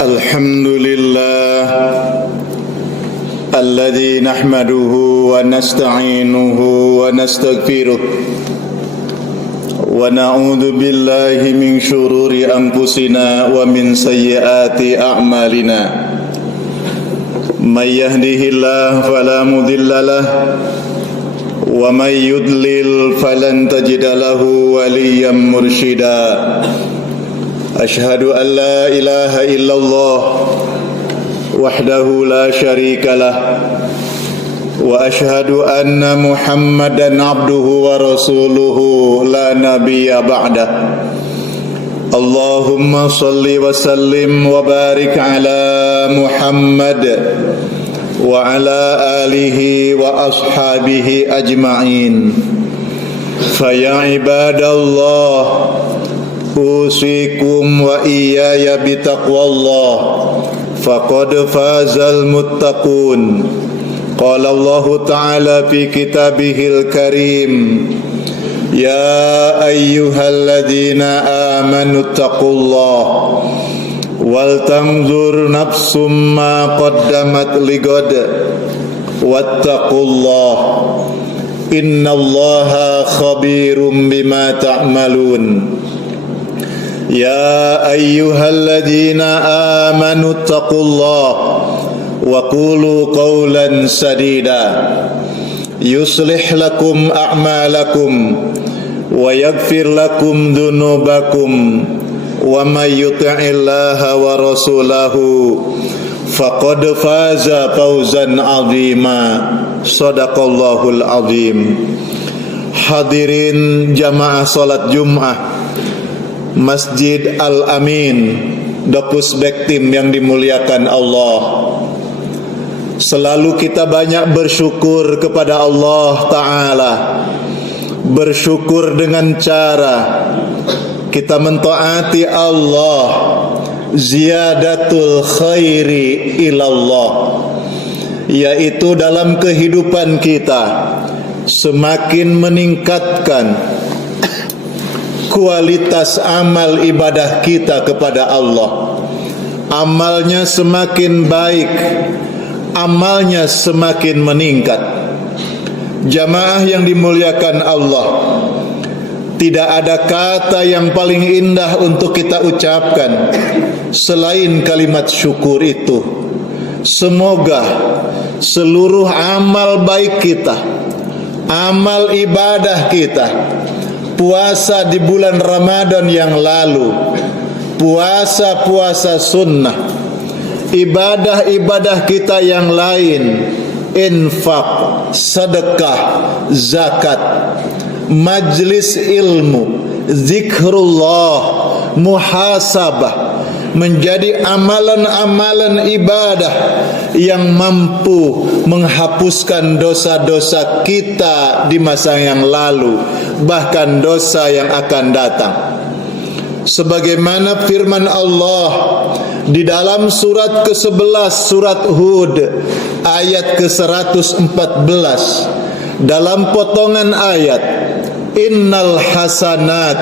الحمد لله الذي نحمده ونستعينه ونستغفره ونعوذ بالله من شرور أنفسنا ومن سيئات أعمالنا من يهده الله فلا مضل له ومن يضلل فلن تجد له وليا مرشدا أشهد أن لا إله إلا الله وحده لا شريك له وأشهد أن محمدا عبده ورسوله لا نبي بعده اللهم صل وسلم وبارك على محمد وعلى آله وأصحابه أجمعين فيا عباد الله أوصيكم وإياي بتقوى الله فقد فاز المتقون قال الله تعالى في كتابه الكريم يا أيها الذين آمنوا اتقوا الله ولتنظر نفس ما قدمت لغد واتقوا الله إن الله خبير بما تعملون يا أيها الذين آمنوا اتقوا الله وقولوا قولا سديدا يصلح لكم أعمالكم ويغفر لكم ذنوبكم ومن يطع الله ورسوله فقد فاز فوزا عظيما صدق الله العظيم. Hadirin jamaah salat Jumat Masjid Al-Amin Dopus Bektim yang dimuliakan Allah, selalu kita banyak bersyukur kepada Allah Ta'ala. Bersyukur dengan cara kita mentaati Allah, ziyadatul khairi ilallah, yaitu dalam kehidupan kita semakin meningkatkan kualitas amal ibadah kita kepada Allah. Amalnya semakin baik, amalnya semakin meningkat. Jamaah yang dimuliakan Allah, tidak ada kata yang paling indah untuk kita ucapkan selain kalimat syukur itu. Semoga seluruh amal baik kita, amal ibadah kita, puasa di bulan Ramadan yang lalu, puasa-puasa sunnah, ibadah-ibadah kita yang lain, infak, sedekah, zakat, majlis ilmu, zikrullah, muhasabah, menjadi amalan-amalan ibadah yang mampu menghapuskan dosa-dosa kita di masa yang lalu, bahkan dosa yang akan datang. Sebagaimana firman Allah di dalam surat ke-11 surat Hud ayat ke-114, dalam potongan ayat, innal hasanat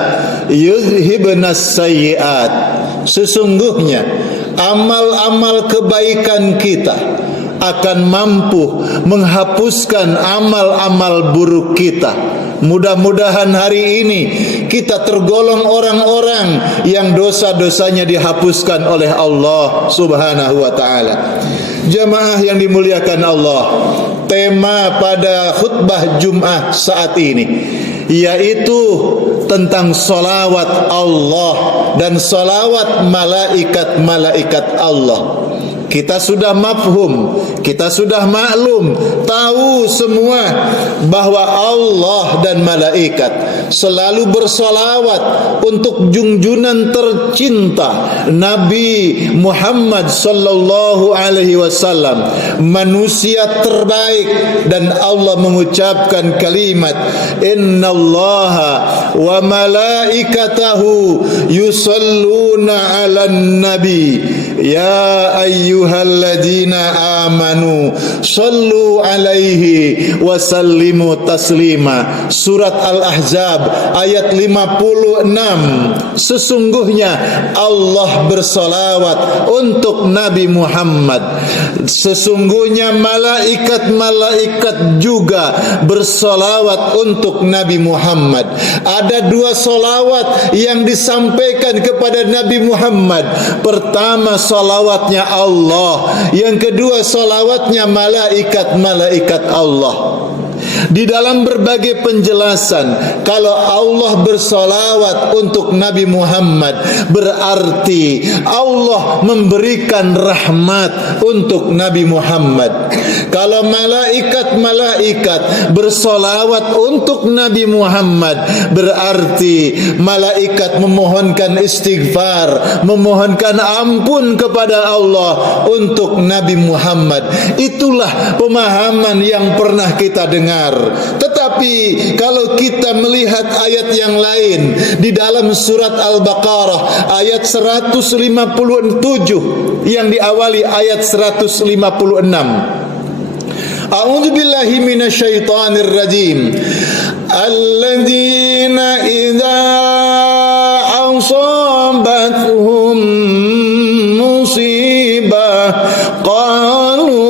yuzhibnas sayyiat, sesungguhnya amal-amal kebaikan kita akan mampu menghapuskan amal-amal buruk kita. Mudah-mudahan hari ini kita tergolong orang-orang yang dosa-dosanya dihapuskan oleh Allah Subhanahu wa ta'ala. Jamaah yang dimuliakan Allah, tema pada khutbah Jumat saat ini yaitu tentang salawat Allah dan salawat malaikat-malaikat Allah. Kita sudah mafhum, kita sudah maklum, tahu semua bahwa Allah dan malaikat selalu bersalawat untuk junjungan tercinta Nabi Muhammad sallallahu alaihi wasallam, manusia terbaik. Dan Allah mengucapkan kalimat innallaha wa malaikatahu yusalluna 'alan nabi ya ayyuhalladzina amanu sallu sallu alaihi wa sallimu taslima. Surat Al-Ahzab ayat 56. Sesungguhnya Allah bersolawat untuk Nabi Muhammad. Sesungguhnya malaikat-malaikat juga bersolawat untuk Nabi Muhammad. Ada dua solawat yang disampaikan kepada Nabi Muhammad. Pertama solawatnya Allah, yang kedua solawatnya malaikat-malaikat Allah. Di dalam berbagai penjelasan, kalau Allah bersolawat untuk Nabi Muhammad, berarti Allah memberikan rahmat untuk Nabi Muhammad. Kalau malaikat-malaikat bersolawat untuk Nabi Muhammad, berarti malaikat memohonkan istighfar, memohonkan ampun kepada Allah untuk Nabi Muhammad. Itulah pemahaman yang pernah kita dengar. Tetapi kalau kita melihat ayat yang lain di dalam surat Al-Baqarah ayat 157 yang diawali ayat 156. A'udzu billahi minasyaitonir rajim. Alladzina idza asabatuhum musibah qalu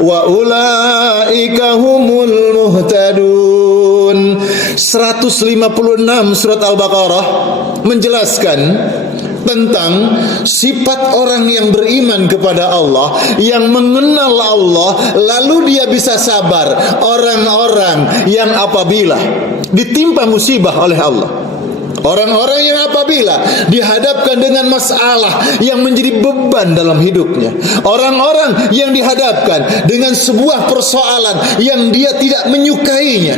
wa ulaika humul muhtadun. 156 surat Al-Baqarah menjelaskan tentang sifat orang yang beriman kepada Allah, yang mengenal Allah, lalu dia bisa sabar. Orang-orang yang apabila ditimpa musibah oleh Allah, orang-orang yang apabila dihadapkan dengan masalah yang menjadi beban dalam hidupnya, orang-orang yang dihadapkan dengan sebuah persoalan yang dia tidak menyukainya,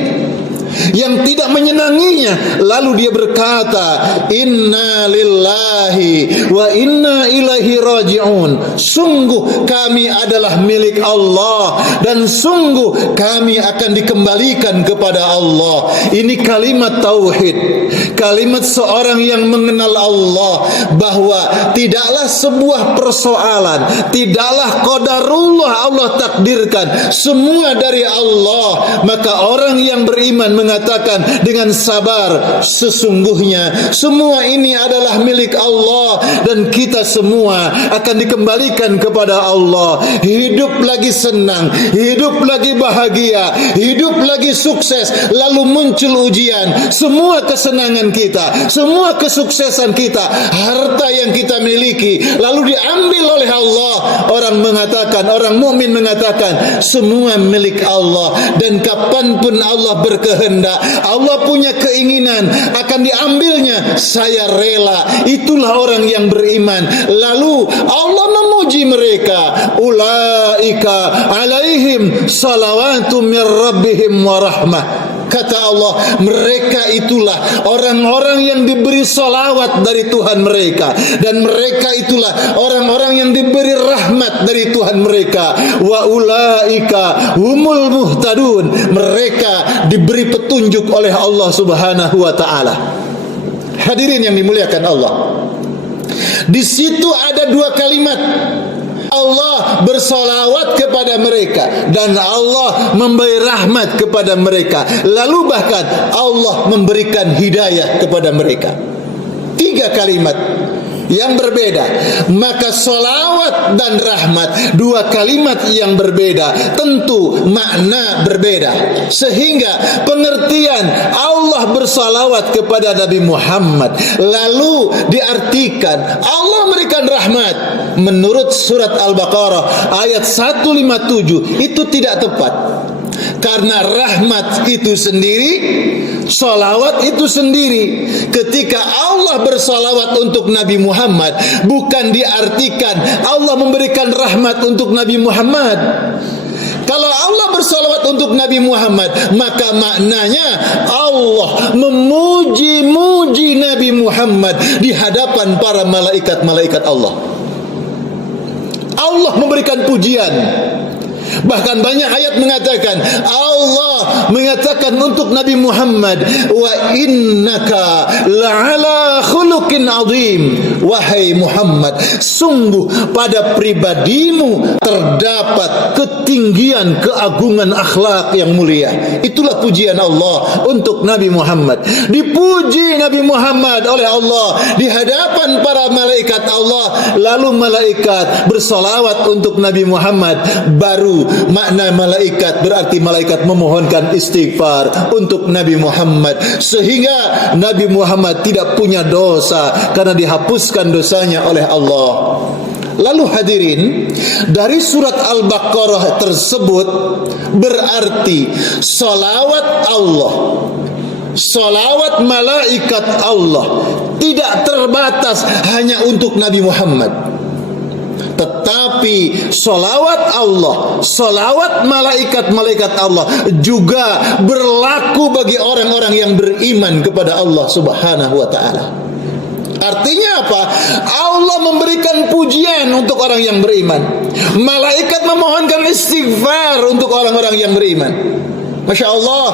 yang tidak menyenanginya, lalu dia berkata, inna lillahi wa inna ilaihi raji'un. Sungguh kami adalah milik Allah dan sungguh kami akan dikembalikan kepada Allah. Ini kalimat tauhid, kalimat seorang yang mengenal Allah, bahwa tidaklah sebuah persoalan, tidaklah qadarullah Allah takdirkan, semua dari Allah. Maka orang yang beriman mengatakan dengan sabar, sesungguhnya semua ini adalah milik Allah dan kita semua akan dikembalikan kepada Allah. Hidup lagi senang, hidup lagi bahagia, hidup lagi sukses, lalu muncul ujian. Semua kesenangan kita, semua kesuksesan kita, harta yang kita miliki, lalu diambil oleh Allah. Orang mengatakan, orang mukmin mengatakan, semua milik Allah, dan kapanpun Allah berkehendak, Allah punya keinginan akan diambilnya, saya rela. Itulah orang yang beriman. Lalu Allah memuji mereka, ulaika alaihim salawatum mir rabbihim wa rahmah. Kata Allah, mereka itulah orang-orang yang diberi salawat dari Tuhan mereka, dan mereka itulah orang-orang yang diberi rahmat dari Tuhan mereka. Wa ulaika humul muhtadun. Mereka diberi petunjuk oleh Allah Subhanahu wa taala. Hadirin yang dimuliakan Allah, di situ ada dua kalimat. Allah bersolawat kepada mereka dan Allah memberi rahmat kepada mereka, lalu bahkan Allah memberikan hidayah kepada mereka. Tiga kalimat yang berbeda. Maka solawat dan rahmat, dua kalimat yang berbeda, tentu makna berbeda. Sehingga pengertian Allah bersolawat kepada Nabi Muhammad lalu diartikan Allah memberikan rahmat, menurut surat Al-Baqarah ayat 157 itu tidak tepat. Karena rahmat itu sendiri, salawat itu sendiri. Ketika Allah bersalawat untuk Nabi Muhammad, bukan diartikan Allah memberikan rahmat untuk Nabi Muhammad. Kalau Allah bersalawat untuk Nabi Muhammad, maka maknanya Allah memuji-muji Nabi Muhammad di hadapan para malaikat-malaikat Allah. Allah memberikan pujian. Bahkan banyak ayat mengatakan, Allah mengatakan untuk Nabi Muhammad, wa innaka la'ala khuluqin azim. Wahai Muhammad, sungguh pada pribadimu terdapat ketinggian, keagungan akhlak yang mulia. Itulah pujian Allah untuk Nabi Muhammad. Dipuji Nabi Muhammad oleh Allah di hadapan para malaikat Allah. Lalu malaikat bersolawat untuk Nabi Muhammad. Baru makna malaikat berarti malaikat memohonkan istighfar untuk Nabi Muhammad, sehingga Nabi Muhammad tidak punya dosa karena dihapuskan dosanya oleh Allah. Lalu hadirin, dari surat Al-Baqarah tersebut berarti salawat Allah, salawat malaikat Allah tidak terbatas hanya untuk Nabi Muhammad, tetapi salawat Allah, salawat malaikat-malaikat Allah juga berlaku bagi orang-orang yang beriman kepada Allah Subhanahu wa ta'ala. Artinya apa? Allah memberikan pujian untuk orang yang beriman. Malaikat memohonkan istighfar untuk orang-orang yang beriman. Masya Allah,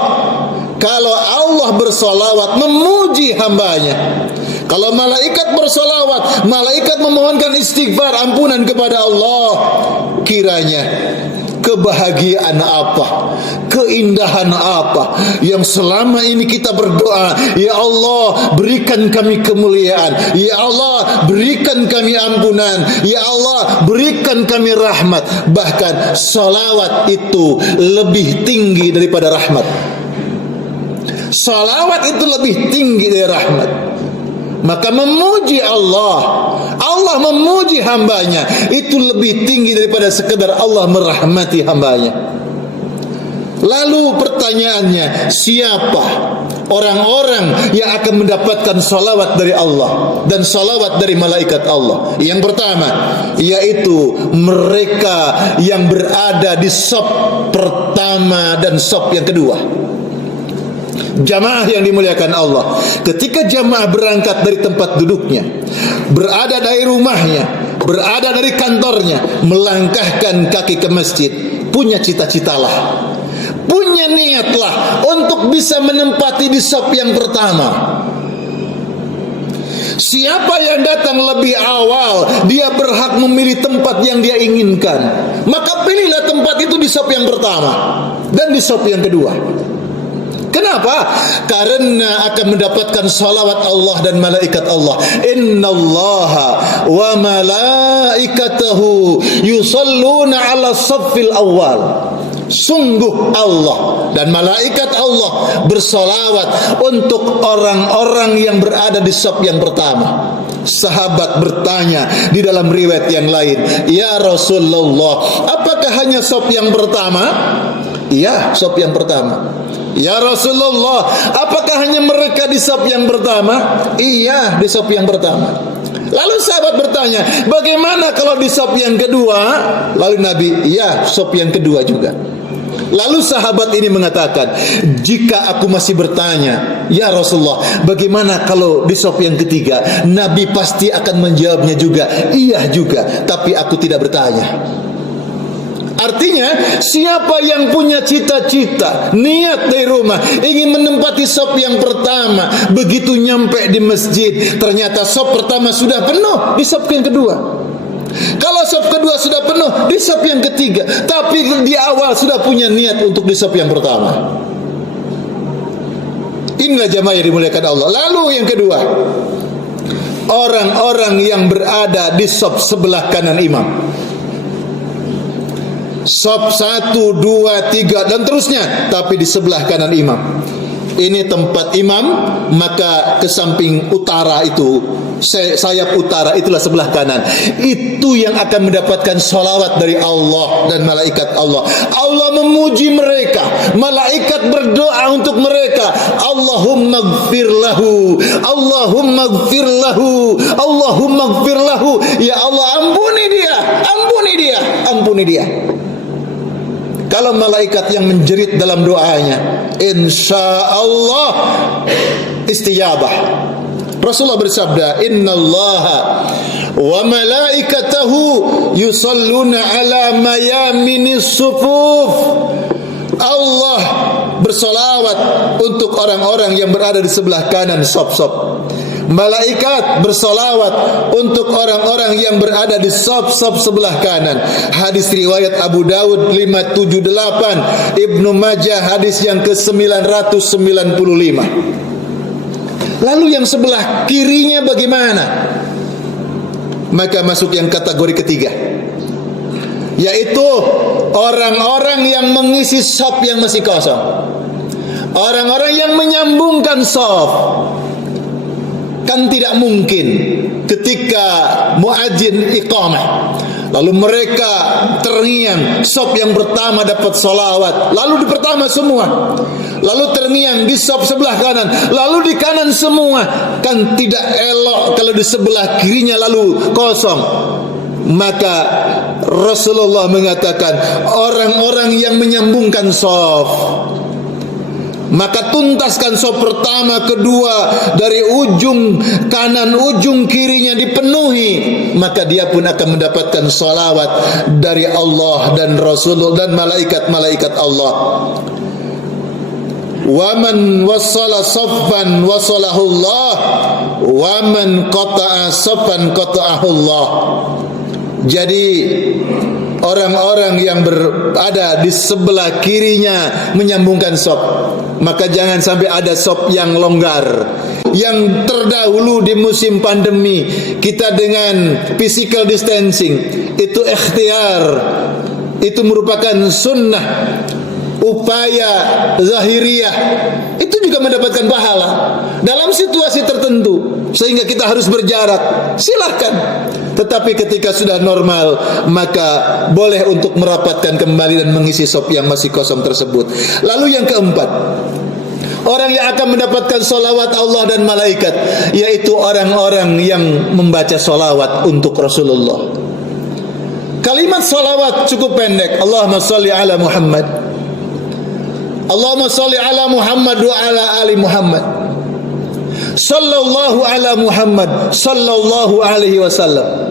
kalau Allah bersolawat memuji hambanya, kalau malaikat bersolawat, malaikat memohonkan istighfar, ampunan kepada Allah, kiranya kebahagiaan apa, keindahan apa yang selama ini kita berdoa, ya Allah berikan kami kemuliaan, ya Allah berikan kami ampunan, ya Allah berikan kami rahmat. Bahkan salawat itu lebih tinggi daripada rahmat. Salawat itu lebih tinggi dari rahmat. Maka memuji Allah, Allah memuji hambanya, itu lebih tinggi daripada sekedar Allah merahmati hambanya. Lalu pertanyaannya, siapa orang-orang yang akan mendapatkan salawat dari Allah dan salawat dari malaikat Allah? Yang pertama, yaitu mereka yang berada di saf pertama dan saf yang kedua. Jamaah yang dimuliakan Allah, ketika jamaah berangkat dari tempat duduknya, berada dari rumahnya, berada dari kantornya, melangkahkan kaki ke masjid, punya cita-citalah, punya niatlah untuk bisa menempati di saf yang pertama. Siapa yang datang lebih awal, dia berhak memilih tempat yang dia inginkan. Maka pilihlah tempat itu di saf yang pertama dan di saf yang kedua. Kenapa? Karena akan mendapatkan salawat Allah dan malaikat Allah. Innallaha wa malaikatahu yusalluna ala saffil awal. Sungguh Allah dan malaikat Allah bersalawat untuk orang-orang yang berada di saf yang pertama. Sahabat bertanya di dalam riwayat yang lain, ya Rasulullah, apakah hanya saf yang pertama? Iya, saf yang pertama. Ya Rasulullah, apakah hanya mereka di saf yang pertama? Iya, di saf yang pertama. Lalu sahabat bertanya, bagaimana kalau di saf yang kedua? Lalu Nabi, iya, saf yang kedua juga. Lalu sahabat ini mengatakan, jika aku masih bertanya, ya Rasulullah, bagaimana kalau di saf yang ketiga? Nabi pasti akan menjawabnya juga, iya juga, tapi aku tidak bertanya. Artinya, siapa yang punya cita-cita, niat dari rumah, ingin menempati saf yang pertama, begitu nyampe di masjid, ternyata saf pertama sudah penuh, di saf yang kedua. Kalau saf kedua sudah penuh, di saf yang ketiga. Tapi di awal sudah punya niat untuk di saf yang pertama. Inilah jamaah yang dimuliakan Allah. Lalu yang kedua, orang-orang yang berada di saf sebelah kanan imam. Saf 1, 2, 3 dan terusnya, tapi di sebelah kanan imam. Ini tempat imam, maka ke samping utara itu, sayap utara itulah sebelah kanan. Itu yang akan mendapatkan salawat dari Allah dan malaikat Allah. Allah memuji mereka, malaikat berdoa untuk mereka. Allahumma gfir lahu, Allahumma gfir lahu, Allahumma gfir lahu. Ya Allah, ampuni dia, ampuni dia, ampuni dia. Kalau malaikat yang menjerit dalam doanya, insya Allah istijabah. Rasulullah bersabda, "Innallaha wa malaikatahu yusalluna ala mayaminis sufuf." Allah bersolawat untuk orang-orang yang berada di sebelah kanan saf-saf. Malaikat bersolawat untuk orang-orang yang berada di saf-saf sebelah kanan. Hadis riwayat Abu Dawud 578, Ibnu Majah hadis yang ke-995. Lalu yang sebelah kirinya bagaimana? Maka masuk yang kategori ketiga, yaitu orang-orang yang mengisi shaf yang masih kosong, orang-orang yang menyambungkan shaf. Kan tidak mungkin ketika muadzin iqamah lalu mereka terngiang shaf yang pertama dapat salawat, lalu di pertama semua, lalu terngiang di shaf sebelah kanan, lalu di kanan semua. Kan tidak elok kalau di sebelah kirinya lalu kosong. Maka Rasulullah mengatakan, orang-orang yang menyambungkan shaf, maka tuntaskan shaf pertama, kedua, dari ujung kanan ujung kirinya dipenuhi, maka dia pun akan mendapatkan salawat dari Allah dan Rasulullah dan malaikat-malaikat Allah. Wa man wassala saffan wassalahu Allah, wa man qata'a saffan qata'ahu Allah. Jadi orang-orang yang berada di sebelah kirinya menyambungkan shaf, maka jangan sampai ada shaf yang longgar. Yang terdahulu di musim pandemi kita dengan physical distancing itu ikhtiar, itu merupakan sunnah, upaya zahiriyah, itu juga mendapatkan pahala dalam situasi tertentu, sehingga kita harus berjarak, silahkan. Tetapi ketika sudah normal, maka boleh untuk merapatkan kembali dan mengisi shaf yang masih kosong tersebut. Lalu yang keempat, orang yang akan mendapatkan salawat Allah dan malaikat, yaitu orang-orang yang membaca salawat untuk Rasulullah. Kalimat salawat cukup pendek, Allahumma salli ala Muhammad, Allahumma salli ala Muhammad wa ala ali Muhammad, sallallahu ala Muhammad sallallahu alaihi wasallam,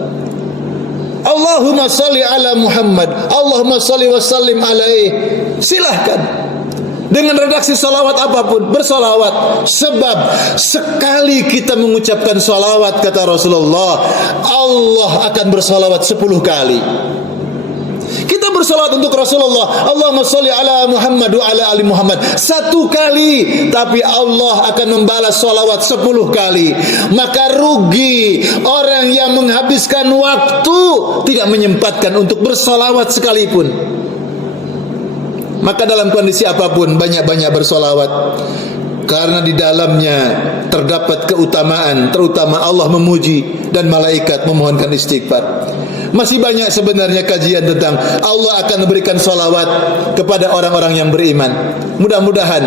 Allahumma salli ala Muhammad, Allahumma salli wa sallim alaihi. Silahkan dengan redaksi salawat apapun, bersalawat. Sebab sekali kita mengucapkan salawat, kata Rasulullah, Allah akan bersalawat 10 kali. Kita bersalawat untuk Rasulullah, Allahumma salli ala Muhammad wa ala ali Muhammad, 1 kali, tapi Allah akan membalas salawat 10 kali. Maka rugi orang yang menghabiskan waktu tidak menyempatkan untuk bersalawat sekalipun. Maka dalam kondisi apapun banyak-banyak bersalawat, karena di dalamnya terdapat keutamaan, terutama Allah memuji dan malaikat memohonkan istighfar. Masih banyak sebenarnya kajian tentang Allah akan memberikan salawat kepada orang-orang yang beriman. Mudah-mudahan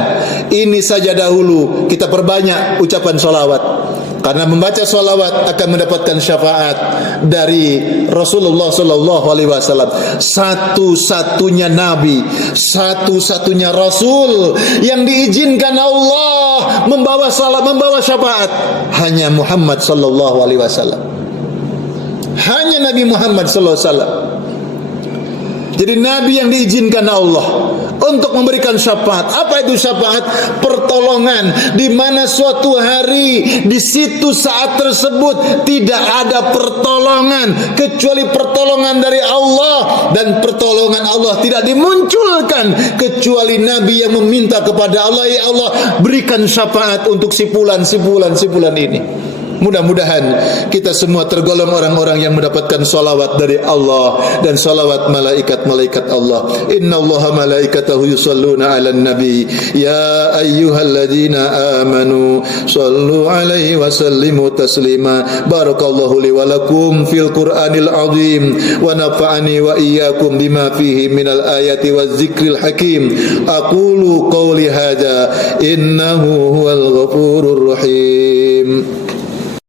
ini saja dahulu kita perbanyak ucapan salawat, karena membaca salawat akan mendapatkan syafaat dari Rasulullah sallallahu alaihi wasallam. Satu-satunya nabi, satu-satunya rasul yang diizinkan Allah membawa salam, membawa syafaat, hanya Muhammad sallallahu alaihi wasallam. Hanya Nabi Muhammad sallallahu alaihi wasallam. Jadi nabi yang diizinkan Allah untuk memberikan syafaat. Apa itu syafaat? Pertolongan, di mana suatu hari di situ saat tersebut tidak ada pertolongan kecuali pertolongan dari Allah, dan pertolongan Allah tidak dimunculkan kecuali nabi yang meminta kepada Allah, ya Allah berikan syafaat untuk si fulan ini. Mudah-mudahan kita semua tergolong orang-orang yang mendapatkan salawat dari Allah dan salawat malaikat-malaikat Allah. Innallaha malaikatahu yusalluna 'alan nabi ya ayyuhalladzina amanu sallu 'alaihi wa sallimu taslima. Barakallahu li wa lakum fil Qur'anil 'azim wa nafa'ani wa iyyakum bima fihi minal ayati waz zikril hakim. Aqulu qawli hadza innahu huwal ghafurur rahim.